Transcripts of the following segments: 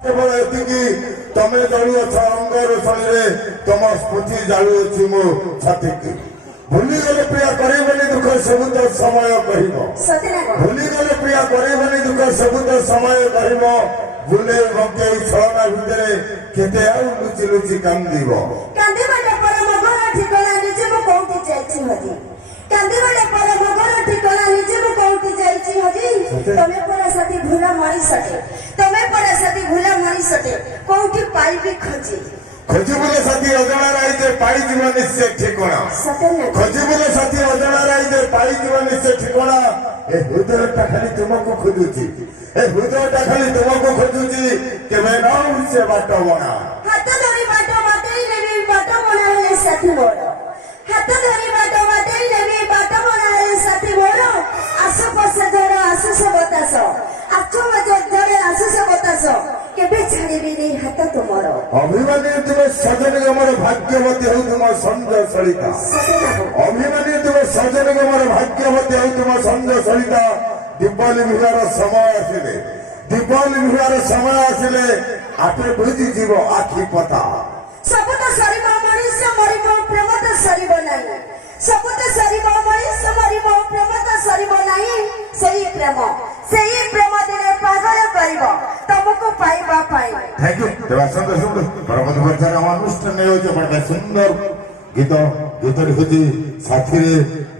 केवल एतिकी तमे जलुअछ अंग रोषणी तुम स्मृति जालुअछ मो छाती भूली गले प्रिया करबनी दुख सब तो समय कहब भूली गले प्रिया करबनी दुख सब तो समय कहब बुले बंके छलना भितर केते आ लुचि लुचि कांदिब कांदिबले पर मगर ठिकाना निजे को कोठी जाईछि हजी कांदिबले पर मगर ठिकाना निजे को कोठी जाईछि हजी तमे पर सती भूला मणि सटे तमे पर सती भूला मणि सटे कोठी पाइबी खोजी खोजिबुले साथी अजଣା राइजे पाई जीवन निश्चय ठिकाना खोजिबुले साथी अजଣା राइजे पाई जीवन निश्चय ठिकाना ए हृदयटा खाली तुमको खोजुची ए हृदयटा खाली तुमको खोजुची केबे न उसे बाट बना हाथ धरी बाट बाटई लेबी बाट बना हेले साथी मोर हाथ धरी बाट बाटई लेबी बाट बना हेले साथी मोर आसु पसे धर आसु से बतास आचो मजो धरे आसु से बतास केबे छाड़ीबी रे हाथ तुमर अभिमानी तुम सजन गमर भाग्यवती हो तुम संजय सलिता अभिमानी तुम सजन गमर भाग्यवती हो तुम संजय सलिता दीपावली विवाह समय आसिले दीपावली विवाह समय आसिले आपे बुझी जीव आखि पता सब तो सरीब मनुष्य मरिब प्रेम तो सरीब नहीं सब तो सरीब मनुष्य मरिब प्रेम तो सरीब नहीं सही प्रेम दिले पागल करिब तुमको पाइबा पाई थैंक यू देवा सुंदर सुंदर परमत वर्षर अनुष्ठान में होजे बड़ा सुंदर गीत गीत होती साथी रे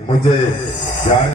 मुझे जान